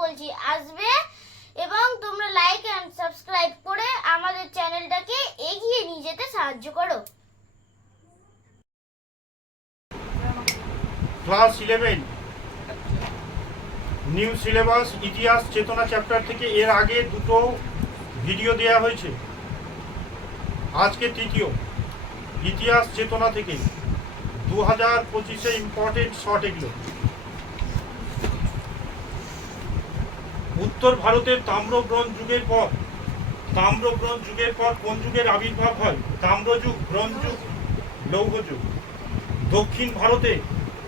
বলছি আসবে, এবং তোমরা লাইক এন্ড সাবস্ক্রাইব করে আমাদের চ্যানেলটাকে এগিয়ে নিয়ে যেতে সাহায্য করো। ক্লাস 11 নিউ সিলেবাস ইতিহাস চেতনা চ্যাপ্টার থেকে এর আগে দুটো ভিডিও দেওয়া হয়েছে। আজকে তৃতীয় ইতিহাস চেতনা থেকে 2025-এ ইম্পর্টেন্ট শর্ট এগুলো। উত্তর ভারতের তাম্র ব্রোঞ্জ যুগের পর কোন যুগের আবির্ভাব হয়? তাম্রযুগ, ব্রোঞ্জ যুগ, লৌহ যুগ। দক্ষিণ ভারতে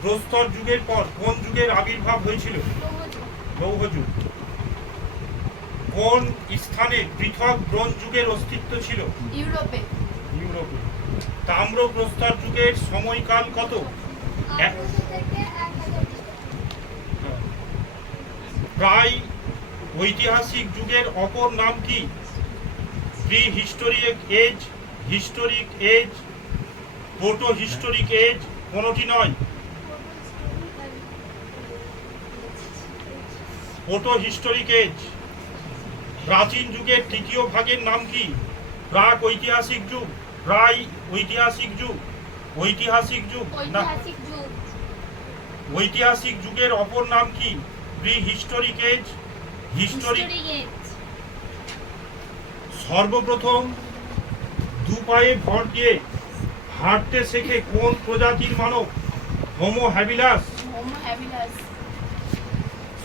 প্রস্তর যুগের পর কোন যুগের আবির্ভাব হয়েছিল? লৌহ যুগ। কোন স্থানে পৃথক ব্রোঞ্জ যুগের অস্তিত্ব ছিল? ইউরোপে। তাম্র প্রস্তর যুগের সময়কাল কত? প্রায় ঐতিহাসিক যুগের অপর নাম কি? Prehistoric age, historic age, protohistoric age, কোনটি নয়। Protohistoric age. প্রাচীন যুগের তৃতীয় ভাগের নাম কি? প্রাক ঐতিহাসিক যুগ, প্রায় ঐতিহাসিক যুগ, ঐতিহাসিক যুগ না ঐতিহাসিক যুগের অপর নাম কি? Prehistoric age, historic. সর্বপ্রথম দু পায়ে ভর দিয়ে হাঁটতে শেখে কোন প্রজাতির মানব? হোমো হ্যাবিলাস।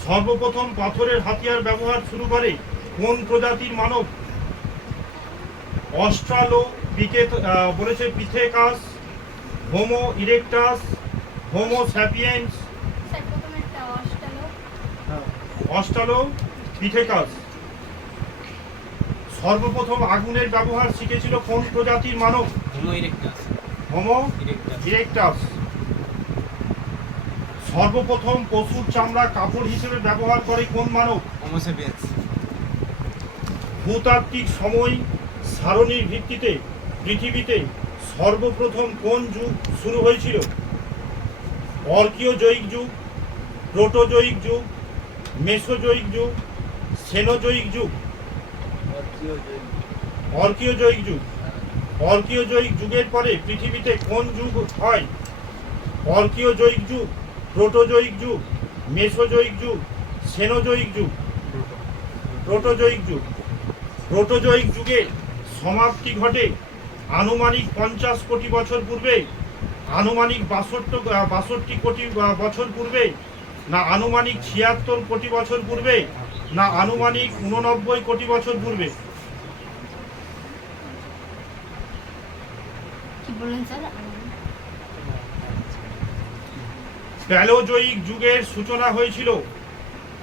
সর্বপ্রথম পাথরের হাতিয়ার ব্যবহার শুরু করে কোন প্রজাতির মানব? বলেছে পিথেকাস, হোমো ইরেক্টাস, হোমো স্যাপিয়েন্স। পিথেকাস। সর্বপ্রথম আগুনের ব্যবহার শিখেছিল কোন প্রজাতির মানব? Homo erectus. সর্বপ্রথম পশুর চামড়া কাপড় হিসেবে ব্যবহার করে কোন মানব? Homo sapiens. ভূতাত্ত্বিক সময় সারণীর ভিত্তিতে পৃথিবীতে সর্বপ্রথম কোন যুগ শুরু হয়েছিল? অর্কিওজয়িক যুগ, প্রোটোজয়িক যুগ, মেসোজয়িক যুগ, সেনোজয়িক যুগ। অর্কিওজয়িক যুগ। অর্কিওজয়িক যুগের পরে পৃথিবীতে কোন যুগ হয়? অর্কিওজয়িক যুগ, প্রোটোজয়িক যুগ, মেসোজয়িক যুগ, সেনোজয়িক যুগ। প্রোটোজয়িক যুগ। প্রোটোজয়িক যুগের সমাপ্তি ঘটে আনুমানিক 50 কোটি বছর পূর্বে, আনুমানিক 62 কোটি বছর পূর্বে, না আনুমানিক 76 কোটি বছর পূর্বে, না আনুমানিক 89 কোটি বছর পূর্বে? প্যালোজয়িক যুগের সূচনা হয়েছিল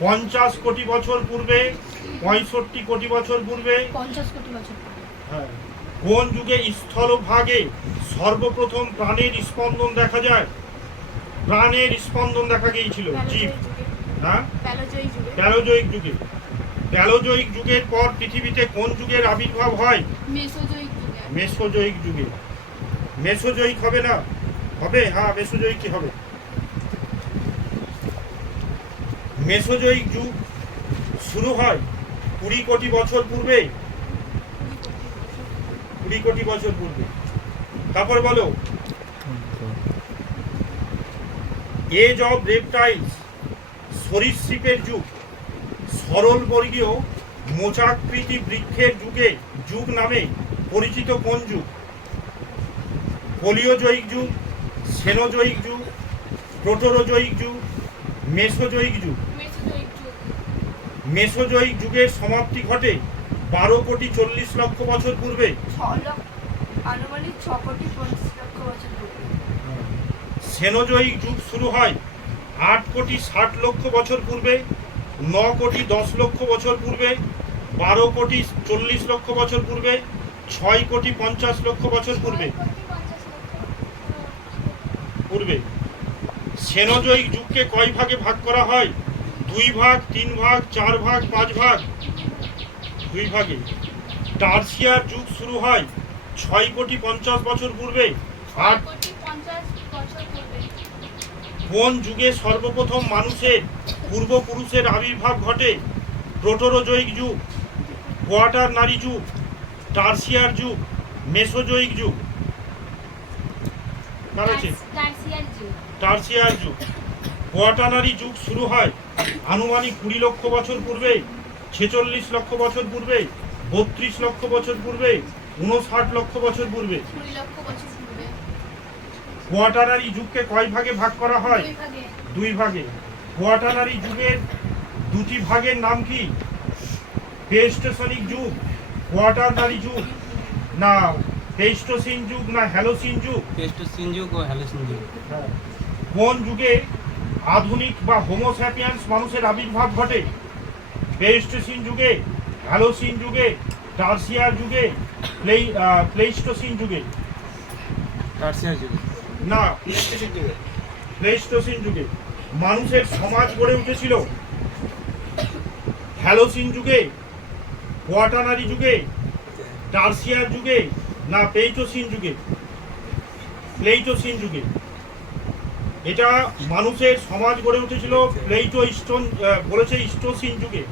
50 কোটি বছর পূর্বে, 65 কোটি বছর পূর্বে। 50 কোটি বছর পূর্বে। হ্যাঁ। কোন যুগে স্থলভাগে সর্বপ্রথম প্রাণের স্পন্দন দেখা যায়? প্রাণের স্পন্দন দেখা গিয়েছিল জীব। হ্যাঁ, প্যালোজয়িক যুগে। প্যালোজয়িক যুগের পর পৃথিবীতে কোন যুগের আবির্ভাব হয়? মেসোজয়িক যুগে। মেসোজয়িক হবে না? হবে, হ্যাঁ মেসোজয়িক কি হবে। মেসোজয়িক যুগ শুরু হয় 20 কোটি বছর পূর্বে। 20 কোটি বছর পূর্বে। তারপর বলো, এজ অফ রেপটাইলস, সরীসৃপের যুগ। সরলবর্গীয় মোচাকৃতি বৃক্ষের যুগ নামে পরিচিত কোন যুগ? পলিওজয়িক যুগ, সেনোজয়িক যুগ, প্রোটোরোজয়িক যুগ, মেসোজয়িক যুগ। মেসোজয়িক যুগের সমাপ্তি ঘটে 12 কোটি 40 লক্ষ বছর পূর্বে। আনুমানিক 6 কোটি 50 লক্ষ বছর পূর্বে। সেনোজয়িক যুগ শুরু হয় 8 কোটি 60 লক্ষ বছর পূর্বে, 9 কোটি 10 লক্ষ বছর পূর্বে, 12 কোটি 40 লক্ষ বছর পূর্বে, 6 কোটি 50 লক্ষ বছর পূর্বে। সেনোজয়িক যুগকে কয় ভাগে ভাগ করা হয়? 2 ভাগ, 3 ভাগ, 4 ভাগ, 5 ভাগ? 2 ভাগে। টার্সিয়ার যুগ শুরু হয় 6 কোটি 50 বছর পূর্বে, 8 কোটি 50 বছর পূর্বে। কোন যুগে সর্বপ্রথম মানুষের পূর্বপুরুষের আবির্ভাব ঘটে প্রোটোরোজয়িক যুগ, কোয়াটারনারি যুগ, টার্সিয়ার যুগ, মেসোজয়িক যুগ। কার আছে? টার্সিয়ার যুগ। কোয়াটারনারি যুগ শুরু হয় আনুমানিক 20 লক্ষ বছর পূর্বে, 46 লক্ষ বছর পূর্বে, 32 লক্ষ বছর পূর্বে, 59 লক্ষ বছর পূর্বে। কোয়াটারনারি যুগকে কয় ভাগে ভাগ করা হয়? 2 ভাগে। কোয়াটারনারি যুগের 2টি ভাগের নাম কি? প্লেইস্টোসিনিক যুগ, কোয়াটারনারি যুগ, না প্লেইস্টোসিন যুগ, না হ্যালোসিন যুগ? প্লেইস্টোসিন যুগ ও হ্যালোসিন যুগ। কোন যুগে আধুনিক বা হোমো স্যাপিয়েন্স মানুষের আবির্ভাব ঘটে? প্লেইস্টোসিন যুগে, হ্যালোসিন যুগে, টার্সিয়ার যুগে, প্লেইস্টোসিন যুগে? টার্সিয়ার যুগ। না, প্লেইস্টোসিন যুগে। মানুষের সমাজ গড়ে উঠেছিল হ্যালোসিন যুগে, কোয়াটারনারি যুগে, টার্সিয়ার যুগে, না প্লেইস্টোসিন যুগে? প্লেইস্টোসিন যুগে। এটা মানুষের সমাজ গড়ে উঠেছিল বলেছে স্টোসিন যুগে।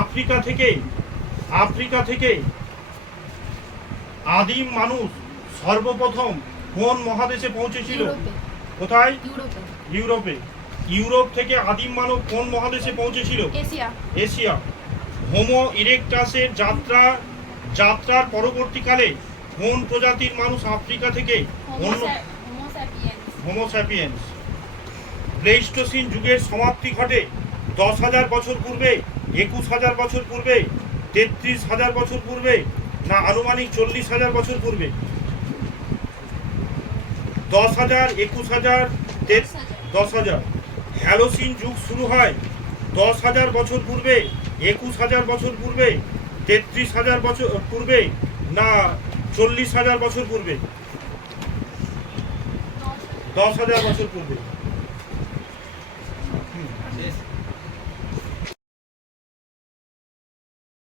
আফ্রিকা থেকে আদিম মানুষ সর্বপ্রথম কোন মহাদেশে পৌঁছেছিল? কোথায়? ইউরোপে। ইউরোপ থেকে আদিম মানব কোন মহাদেশে পৌঁছেছিল? এশিয়া। হোমো ইরেকটাসের যাত্রার পরবর্তীকালে কোন প্রজাতির মানুষ আফ্রিকা থেকে হোমো স্যাপিয়েন্স? প্লেইস্টোসিন যুগের সমাপ্তি ঘটে 10,000 বছর পূর্বে, 21,000 বছর পূর্বে, 33,000 বছর পূর্বে, না আনুমানিক 40,000 বছর পূর্বে? 10,000, 21,000, 10,000। হ্যালোসিন যুগ শুরু হয় 10,000 বছর পূর্বে, 21,000 বছর পূর্বে, 33,000 বছর পূর্বে, না 40,000 বছর পূর্বে? 10,000 বছর পূর্বে।